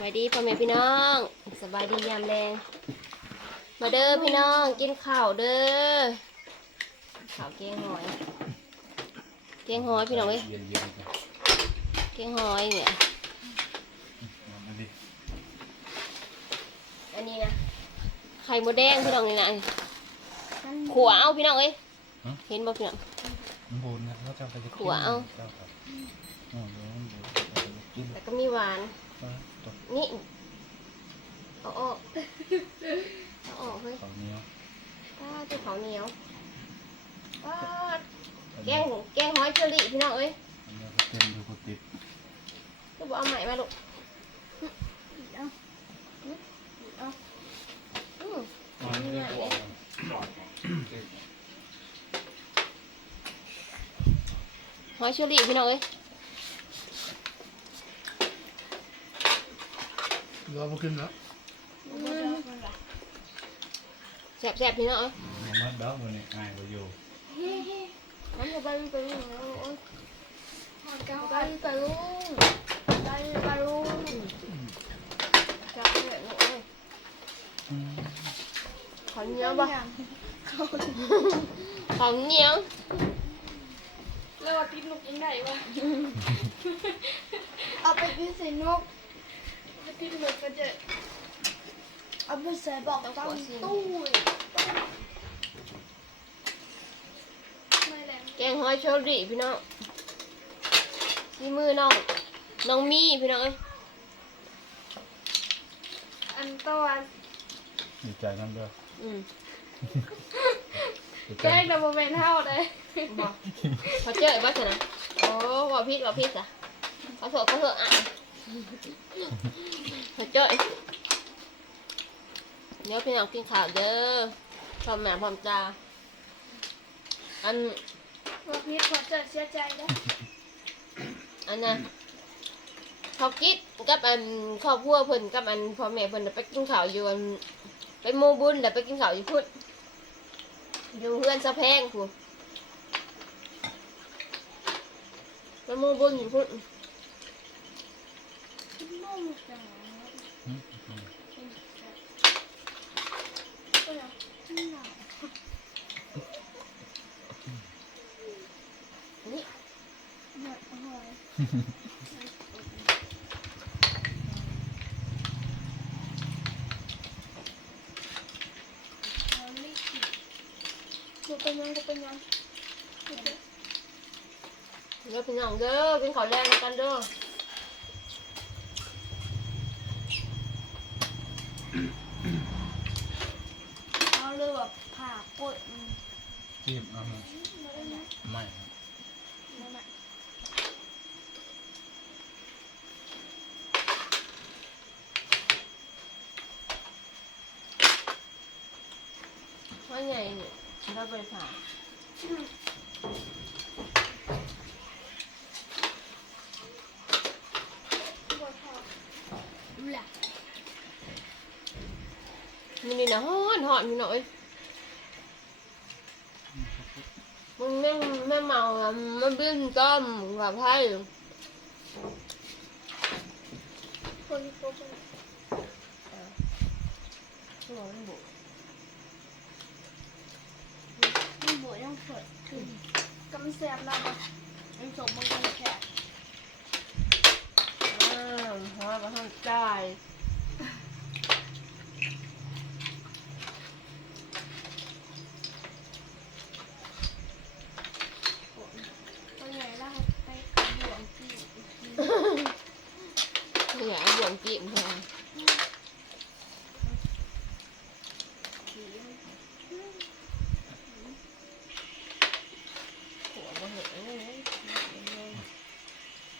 บายดีพ่อแม่พี่น้องสบายดียามแรงมาเด้อพี่น้องกินข้าวเด้อข้าวเกียงหอยเกียงหอยพี่น้องเอ้ยเย็นเย็นๆนะเกียงหอยเนี่ยเอามาดิอันนี้นะไข่มดแดงพี่น้องนี่นะขัวเอาพี่น้องเอ้ยเห็นบ่พี่น้องมันโบนนะเขาจะไปจะขัวเอาเจ้าครับอ๋อเดี๋ยวมันโบนเอาไปกินแล้วก็มีหวาน ปลาตกนี่เอาออกเอาออกเฮ้ยข้าวเหนียวป้าตัวเขาวเหนียวป้าอันแกนี้งแกงหอยเชอรี่พี่น้องเอ้ยอันนี้ก็เต็มดูกดติดก็บอกเอาใหม่มาลูกเอาเอาอืมมันไม่ได้บอกหอยเชอรี่พี่น้องเอ้ย รอมาขึ้นแล้วแซ่บแซ่บพี่น้องเอ้ยมันมาดับมันนี่ง่ายกว่าอยู่น้ำจะไปไปลุงโอ้ยไปไปลุงไปไปลุงจับเลยโอ้ยอืมข้าวเหนียวบ่ข้าวเหนียวเรียกว่าติดนกยังไงวะเอาไปกินใส่นก ถ้าติดนกก็จะ เอา ไปใส่บอกตั้งตู้ไม่แรงแกงหอยเชอรี่พี่น้องที่มือน้องน้องมีพี่น้องเอ้ยอันตอนดีใจนั่นด้วยอืมดีใจแกล้งดับเบิลแมนเท่าเลยบอกเขาเจอบ้าสนะโอ้ว่าพิษว่าพิษอะเขาโถเขาโถอะเขาเจอ เดี๋ยวพี่น้องกินข้าวเด้อพร้อมแม่พร้อมตาอันว่าพีทขอเจอเสียใจนะอันน่ะเขากิดกับอันครอบครัวเพิ่นกับอันพ่อแม่เพิ่นน่ะไปกินข้าวอยู่อันไปโมบุญแล้วไปกินข้าวอยู่พุ่นอยู่เพื่อนสะแพงพุ่นไปโมบุญอยู่พุ่น นุ่มจัง อืมอืม ก็ยังหนาว นี่ หนักหอยเอาไม่ กินกูเป็นยังกูเป็นยังกูเป็นเด้อพี่น้องเด้อกินข้าวแรงกันเด้อเอาเลยแบบผ่าปดจิ้มเอามาไม่ ว่าไงเนี่ยเราไปผ่าแลมันนี่นะฮ้อนหอนพี่หน้อยมึงแม่งแม่เมาอะมันบิ้นต้มกับไพ่คนโกงตัวมันบุมันบว ยังสดถึงกำแสบนะบ่มันสมมันกันแค่อ้าวหอมาทำใจายตัวใหญ่ล่าไปกระบวงที่อีกทีไม่อยากให้บวมจีบแทนหัวบ่เห็นเลย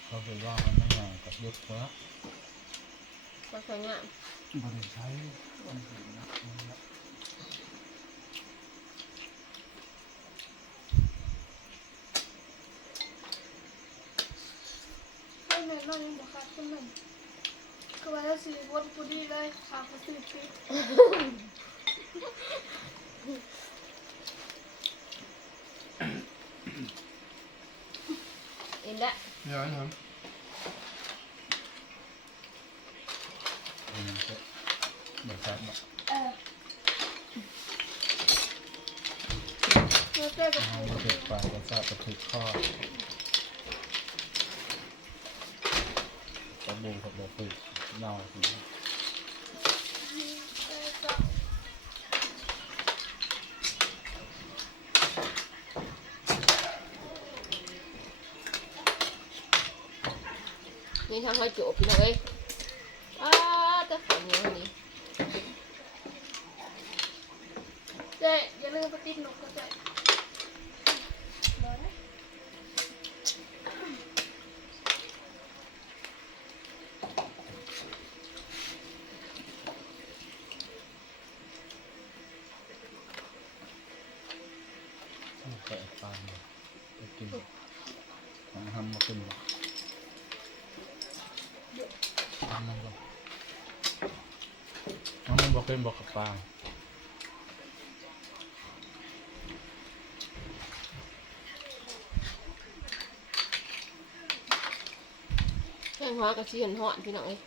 เขาไปว่ามันไม่ง่ายกับยุควะ ก็สวยงามบริใช้มันเห็นนะมันละไม่แม่นอนยังบ่ขาดคนหนึ่งคือว่าจะซื้อวัตถุดีเลยขาดไปซื้อพริกเอ็นละย้ายครับ เดี๋ยวครับเออเราเจอกับเอาเด็ดปลากระซาบกระถึกข้อตะบูกับโบฝึกเน่าสินี่ทำให้จบพี่น้องเอ้ย จะฝันอย่างนี้เจ๊อย่าลืมไปติดหนกก็เจ๊องแกะปลาเลยไปกินของทำมาขึ้นบ่ทำมันก็น้องมันบอก เป็นบอกกับปลาแห้งหัวกับชีหันหอนพี่น้องเอ้ย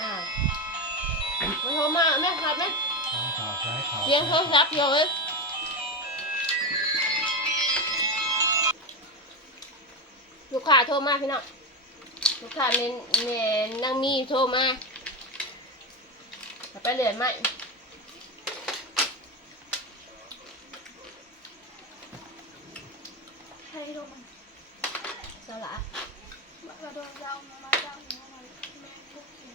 อ่ามันโทรมาแม่ครับแม่ ซ้ายขาวซ้ายขาว เสียงโทรศัพท์เดียวเอ้ยลูกค้าโทรมาพี่น้องลูกค้าเมนเมนนั่งมีโทรมาไปเหรียญไหมให้ลงมันสละกระโดดยาวมามาจ้างหัวมันแม่พวกกิน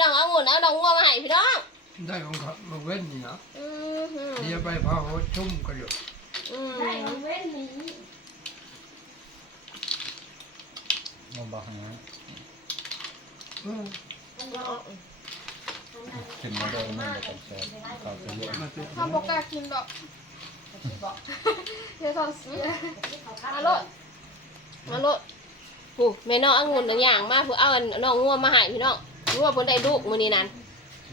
น้องเอางุ่นเอาน้องงัวมาให้พี่น้องได้ของเขามาเว้นนี่นะอือหือเดี๋ยวไปพาเขาชุ่มก็อยู่อืมได้ของเว้นหนีมาบอกนะเออขึ้นมาได้ไม่ได้ต้องแซ่เขาจะเยอะมาติดข้าวบอกกล้ากินดอกเดี๋ยวทำเสียมาโลดมาโลดผู้แม่น้องเอางุ่นตัวอย่างมาผู้เอาอันน้องงัวมาให้พี่น้อง งัวเพิ่นได้ลูกมื้อนี้นั่น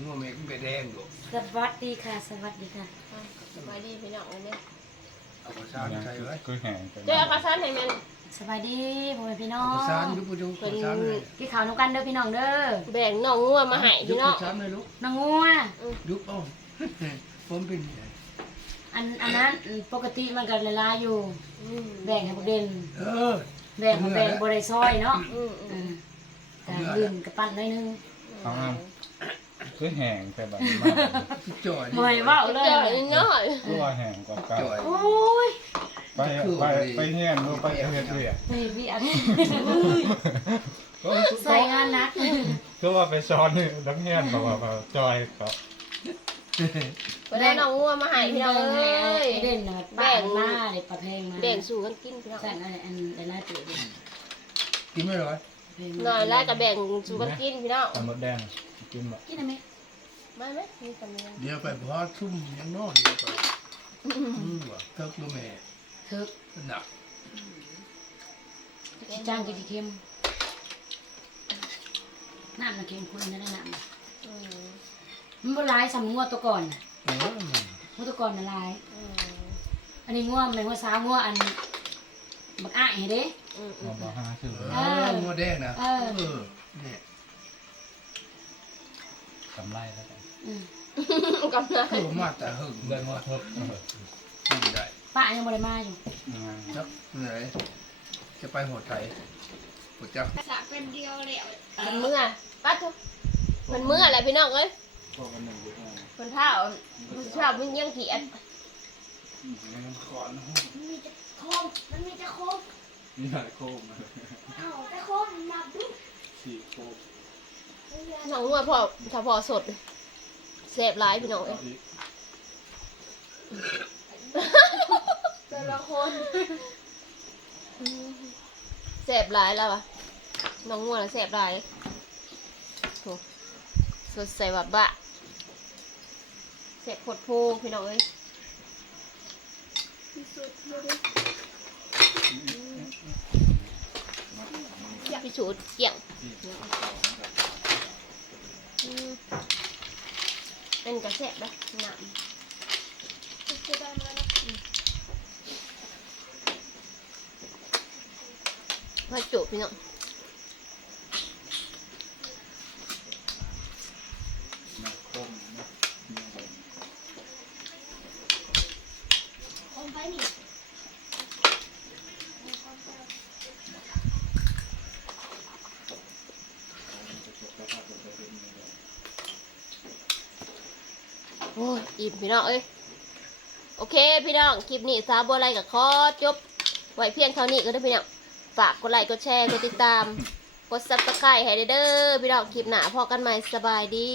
งัวเมฆมันก็แดงอยู่สวัสดีค่ะ สวัสดีค่ะอะสบายดีพี่น้องวันนี้เอากระสานใส่ไว้คือแห้งไปเจ้าเอาข้าวสารให้แม่นสวัสดีพ่อแม่พี่น้อเอางกระสานอยุบยุบกระสานเลยพี่ขาวนุกันเด้อพี่น้องเด้อแบ่งน้องงัวมาให้ยุบพี่กน้องระสานเลยลูกน้องงัวยุบเอ้าผมเป็นอันอันนั้นปกติมันก็ละลายอยู่อืมแบ่งให้พวกเด่นเออแบ่งให้แบ่งบ่ได้ซอยเนาะอืมอือืมมก็ลื่นกับปั้นหน่อยนึง เอาอ้ามคือแห้งไปแบบมากจ่อยบ่ให้เว้าเลยเจ้าอันนี้น้อยคือว่าแห้งกว่าเก่าจ่อยโอ้ยไปไปไปเฮียนดูไปเฮ็ดเรียเฮ้ยพี่อันใส่งานหนักคือว่าไปซ้อนนี่นักเฮียนบอกว่าจอยเขาเพิ่นได้น้องงัวมาให้พี่น้องเอ้ยเด่นน่ะป้านมาเลยปลาแพงมาแบ่งสู่กันกินพี่น้องใส่อันอันอันละตัวดิกินไม่ร้อย แพงน้อยหลายก็แบ่งสู่กันกินพี่น้องตำมดแดงกินแบบกินได้ไหมมาไหมมีสำเนียงเดี๋ยวไปพาชุ่มยังนอนเดี๋ยวไปอืมว่ะเทิกลูกแม่เถิกหนักจ้างกินเค็มน้ำน่ะเข้มข้นได้น้ำน่ะอืมมันบ่ร้ายสำงัวตัวก่อนน่ะเอองัวตัวก่อนน่ะร้ายอืมอันนี้งัวแม่งว่าสาวงัวอัน บักอ้ายเห็นเด้อืมอืมามบอกหาชื่อเออ งัวแดงนะเออเออเนี่ยกำไรแล้วกันอืมกำลังเออมาแต่หึงได้มาทบเออกินได้ป้ายังบ่ได้มาอยู่ครับเหนื่อยจะไปหัวไทยหัวจักสระเป็นเดียวเลยอะมันเมื่อปัดเถอะมันเมื่ออะไรพี่น้องเอ้ยพวกกันหนึ่งอยู่อ่าคนเท่ามันชอบมันยังเขียน มันขอนมันมีแต่โคมมันมีแต่โคมนี่หลายโคมอ้าวแต่โคมมันนับดูสี่โคมน้องงัวพอถ้าพอสดเสพร้ายพี่น้องเอ้ยอีกแต่ละคนเสพร้ายแล้วอะน้องงัวน่ะเสพร้ายโหสดใสแบบบะเสพผดโพพี่น้องเอ้ย ที่สุดเลยพี่ชูเกี่ยงเป็นกระแสบะหนามจะได้มาแล้วมาจุพี่น้อง นักโคมนะมีอะไร โคมไปนี่ โอ้ยอิ่มพี่น้องเอ้ยโอเค พี่น้องคลิปนี้สาวบัวไรกับคอจบ ไว้เพียงเท่านี้ก็ได้พี่น้องฝากกดไลค์กดแชร์กดติดตาม กดซับสไครต์ให้เด้อพี่น้องคลิปหน้าพอกันใหม่สบายดี